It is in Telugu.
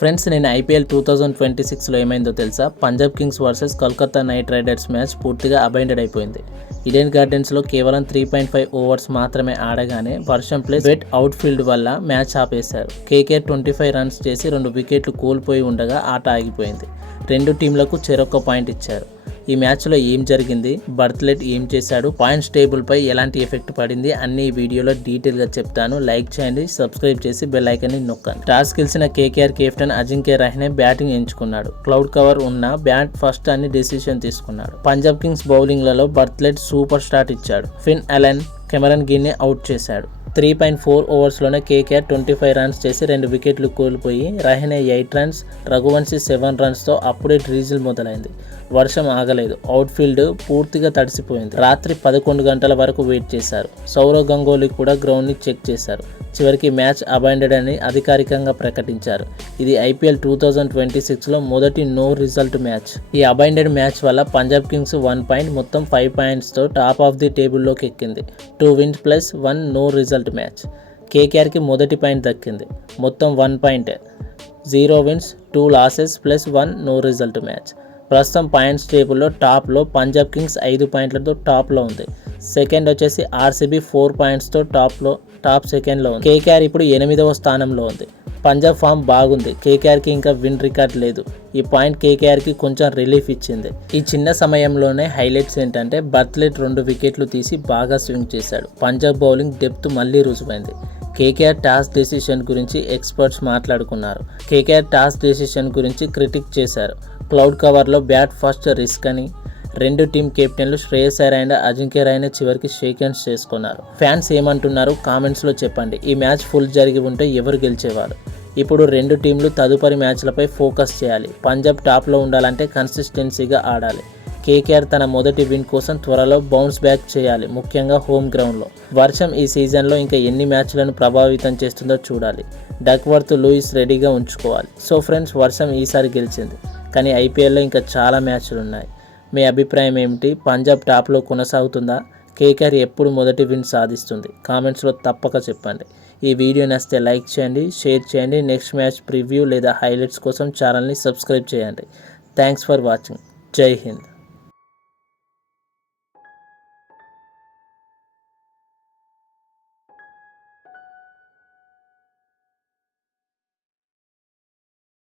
ఫ్రెండ్స్, నేను ఐపీఎల్ 2026లో ఏమైందో తెలుసా? Punjab Kings versus Kolkata night riders match పూర్తిగా అబైండెడ్ అయిపోయింది. ఈడెన్ గార్డెన్స్లో కేవలం 3.5 ఓవర్స్ మాత్రమే ఆడగానే వర్షం ప్లస్ వెట్ అవుట్ఫీల్డ్ వల్ల మ్యాచ్ ఆపేశారు. కేకేఆర్ 25 రన్స్ చేసి 2 వికెట్లు కోల్పోయి ఉండగా ఆట ఆగిపోయింది. రెండు టీంలకు చెరొక్క పాయింట్ ఇచ్చారు. ఈ మ్యాచ్లో ఏం జరిగింది, బర్త్లెట్ ఏం చేశాడు, పాయింట్స్ టేబుల్పై ఎలాంటి ఎఫెక్ట్ పడింది అన్ని ఈ వీడియోలో డీటెయిల్గా చెప్తాను. లైక్ చేయండి, సబ్స్క్రైబ్ చేసి బెల్ ఐకాన్ని నొక్కండి. టాస్ గెలిచిన KKR captain Ajinkya Rahane batting ఎంచుకున్నాడు. క్లౌడ్ కవర్ ఉన్న బ్యాట్ ఫస్ట్ అని డెసిషన్ తీసుకున్నాడు. పంజాబ్ కింగ్స్ బౌలింగ్లలో బర్త్లెట్ సూపర్ స్టార్ట్ ఇచ్చాడు. Finn Allen, Cameron Green out చేశాడు. 3.4 ఓవర్స్లోనే కేకేఆర్ 25 రన్స్ చేసి 2 వికెట్లు కోల్పోయి రహానే 8 రన్స్, రఘువంశీ 7 రన్స్తో అప్పుడే డ్రీజిల్ మొదలైంది. వర్షం ఆగలేదు. అవుట్ఫీల్డ్ పూర్తిగా తడిసిపోయింది. రాత్రి 11 గంటల వరకు వెయిట్ చేశారు. సౌరవ్ గంగూలీ కూడా గ్రౌండ్ని చెక్ చేశారు. చివరికి మ్యాచ్ అబైండెడ్ అని అధికారికంగా ప్రకటించారు. ఇది ఐపీఎల్ 2026లో మొదటి నో రిజల్ట్ మ్యాచ్. ఈ అబైండెడ్ మ్యాచ్ వల్ల పంజాబ్ కింగ్స్ 1 పాయింట్, మొత్తం 5 పాయింట్స్తో టాప్ ఆఫ్ ది టేబుల్లోకి ఎక్కింది. 2 wins plus 1 no result match. కేకేఆర్కి మొదటి పాయింట్ దక్కింది. మొత్తం 1 point, 0 wins 2 losses plus 1 no result match. ప్రస్తుతం పాయింట్స్ టేబుల్లో టాప్లో పంజాబ్ కింగ్స్ 5 పాయింట్లతో టాప్లో ఉంది. సెకండ్ వచ్చేసి ఆర్సీబీ 4 పాయింట్స్తో టాప్ సెకండ్లో ఉంది. కేకేఆర్ ఇప్పుడు 8వ స్థానంలో ఉంది. పంజాబ్ ఫామ్ బాగుంది. కేకేఆర్కి ఇంకా విన్ రికార్డ్ లేదు. ఈ పాయింట్ కేకేఆర్కి కొంచెం రిలీఫ్ ఇచ్చింది. ఈ చిన్న సమయంలోనే హైలైట్స్ ఏంటంటే బర్త్లెట్ 2 వికెట్లు తీసి బాగా స్వింగ్ చేశాడు. పంజాబ్ బౌలింగ్ డెప్త్ మళ్ళీ రుజువైంది. కేకేఆర్ టాస్ డెసిషన్ గురించి ఎక్స్పర్ట్స్ మాట్లాడుకున్నారు. కేకేఆర్ టాస్ డెసిషన్ గురించి క్రిటిక్ చేశారు. క్లౌడ్ కవర్లో బ్యాట్ ఫస్ట్ రిస్క్ అని. రెండు టీం కెప్టెన్లు శ్రేయస్ అయ్యర్ అండ్ అజింక్య రహానే చివరికి షేక్ హ్యాండ్స్ చేసుకున్నారు. ఫ్యాన్స్ ఏమంటున్నారు కామెంట్స్లో చెప్పండి. ఈ మ్యాచ్ ఫుల్ జరిగి ఉంటే ఎవరు గెలిచేవారు? ఇప్పుడు రెండు టీంలు తదుపరి మ్యాచ్లపై ఫోకస్ చేయాలి. పంజాబ్ టాప్లో ఉండాలంటే కన్సిస్టెన్సీగా ఆడాలి. కేకేఆర్ తన మొదటి విన్ కోసం త్వరలో బౌన్స్ బ్యాక్ చేయాలి, ముఖ్యంగా హోమ్ గ్రౌండ్లో. వర్షం ఈ సీజన్లో ఇంకా ఎన్ని మ్యాచ్లను ప్రభావితం చేస్తుందో చూడాలి. డక్వర్త్, లూయిస్ రెడీగా ఉంచుకోవాలి. సో ఫ్రెండ్స్, వర్షం ఈసారి గెలిచింది, కానీ ఐపీఎల్లో ఇంకా చాలా మ్యాచ్లు ఉన్నాయి. మీ అభిప్రాయం ఏమిటి? పంజాబ్ టాప్లో కొనసాగుతుందా? కేకేఆర్ ఎప్పుడు మొదటి విన్ సాధిస్తుంది? కామెంట్స్లో తప్పక చెప్పండి. ఈ వీడియో నచ్చితే లైక్ చేయండి, షేర్ చేయండి. నెక్స్ట్ మ్యాచ్ ప్రివ్యూ లేదా హైలైట్స్ కోసం ఛానల్ని సబ్స్క్రైబ్ చేయండి. Thanks for watching. జై హింద్.